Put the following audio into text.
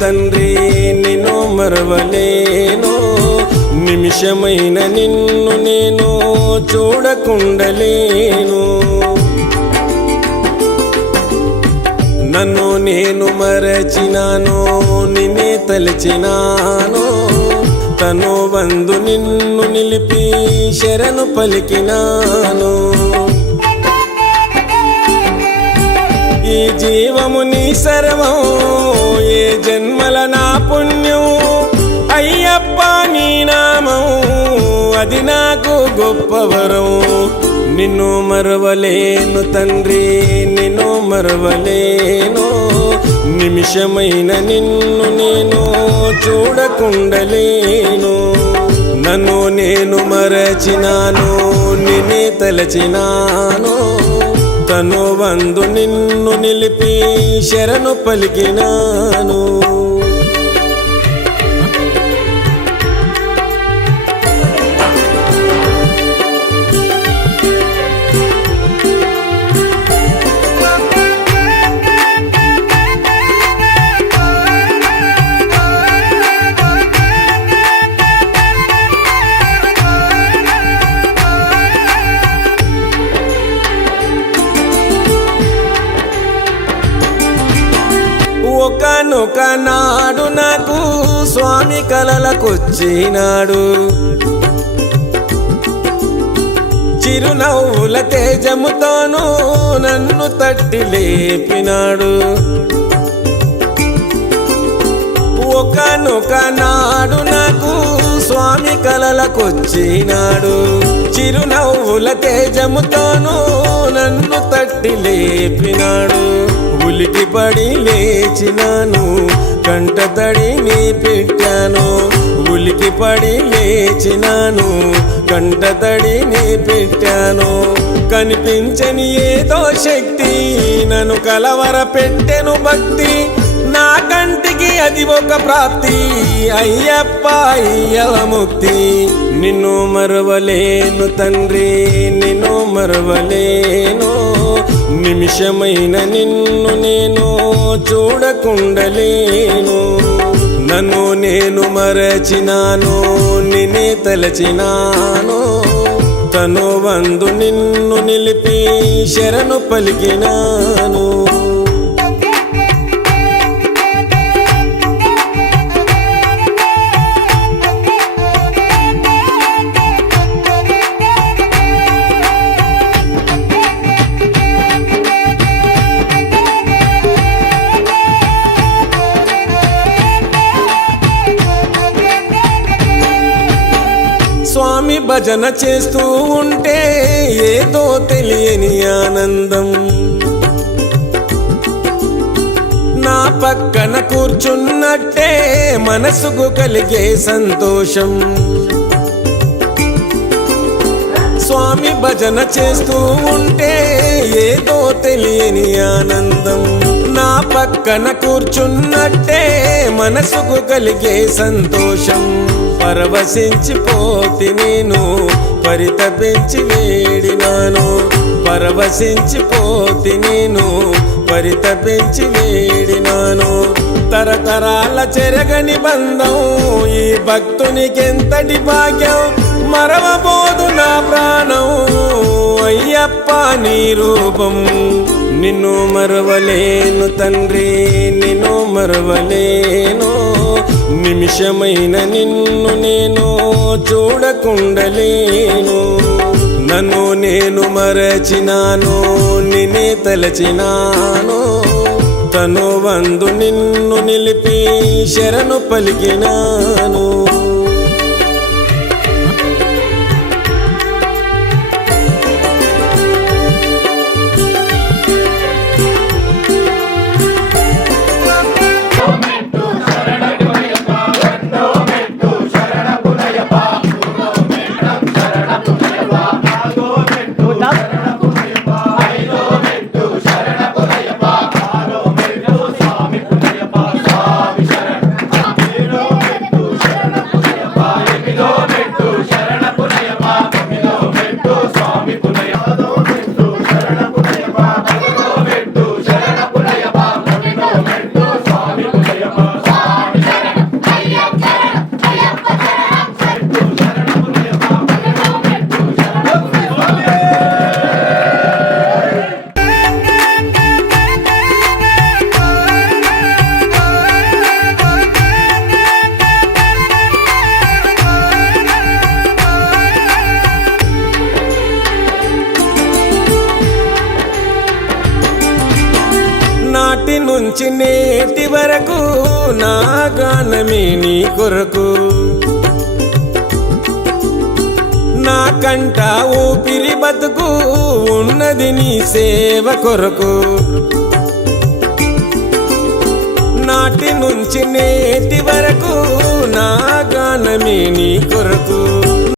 తండ్రి నిన్ను మరవలేను, నిమిషమైన నిన్ను నేను చూడకుండలేను. నన్ను నేను మరచినాను, నిన్నే తలచినాను, తను వందు నిన్ను నిలిపి శరణు పలికినాను. ఈ జీవము నీ సర్వం, ఏ జన్మల నా పుణ్యం, అయ్యప్ప నీ నామం అది నాకు గొప్ప వరం. నిన్ను మరవలేను తండ్రి నిన్ను మరవలేను, నిమిషమైన నిన్ను నేను చూడకుండలేను. నన్ను నేను మరచినాను, నిన్నే తలచినాను, తను వందు నిన్ను నిలిపి శరణు పలికినాను. ఒకనొక నాడు నాకు స్వామి కలలకొచ్చినాడు, చిరునవ్వుల తేజముతోనూ నన్ను తట్టి లేపినాడు. ఒకనొక నాడు నాకు స్వామి కలలకొచ్చినాడు, చిరునవ్వుల తేజముతోనూ నన్ను తట్టి లేపినాడు. ఉలికి పడి లేచినాను, కంట తడిని పెట్టాను, ఉలికి పడి లేచినాను, కంట తడిని పెట్టాను. కనిపించని ఏదో శక్తి నన్ను కలవర పెట్టెను భక్తి, నా కంటికి అది ఒక ప్రాప్తి, అయ్యప్ప అయ్యవ ముక్తి. నిన్ను మరవలేను తండ్రి నిన్ను మరవలేను, నిమిషమైన నిన్ను నేను చూడకుండలేను. నన్ను నేను మరచినాను, నిన్నే తలచినాను, తను వందు నిన్ను నిలిపి శరణు పలికినాను. స్వామి భజన చేస్తూ ఉంటే ఏదో తెలియని ఆనందం, నా పక్కన కూర్చున్నట్టే మనసుకు కలిగే సంతోషం. స్వామి భజన చేస్తూ ఉంటే ఏదో తెలియని ఆనందం, నా పక్కన కూర్చున్నట్టే మనసుకు కలిగే సంతోషం. పరవశించిపోతి నేను పరితపించి వేడినాను, పరవశించిపోతి నేను పరితపించి వేడినాను. తరతరాల చెరగని బంధం ఈ భక్తునికెంతటి భాగ్యం, మరవబోదు నా ప్రాణం అయ్యప్ప నీ రూపం. నిన్ను మరవలేను తండ్రి నిన్ను మరవలేను, నిమిషమైన నిన్ను నేను చూడకుండలేను. నన్ను నేను మరచినాను, నిన్నే తలచినాను, తను వందు నిన్ను నిలిపి శరణు పలికినాను. నుంచి నేటి వరకు నా గానమే నీ కొరకు నా కంట ఊపిరి బతుకు ఉన్నది నీ సేవ కొరకు నాటి నుంచి నేటి వరకు నా గానమే నీ కొరకు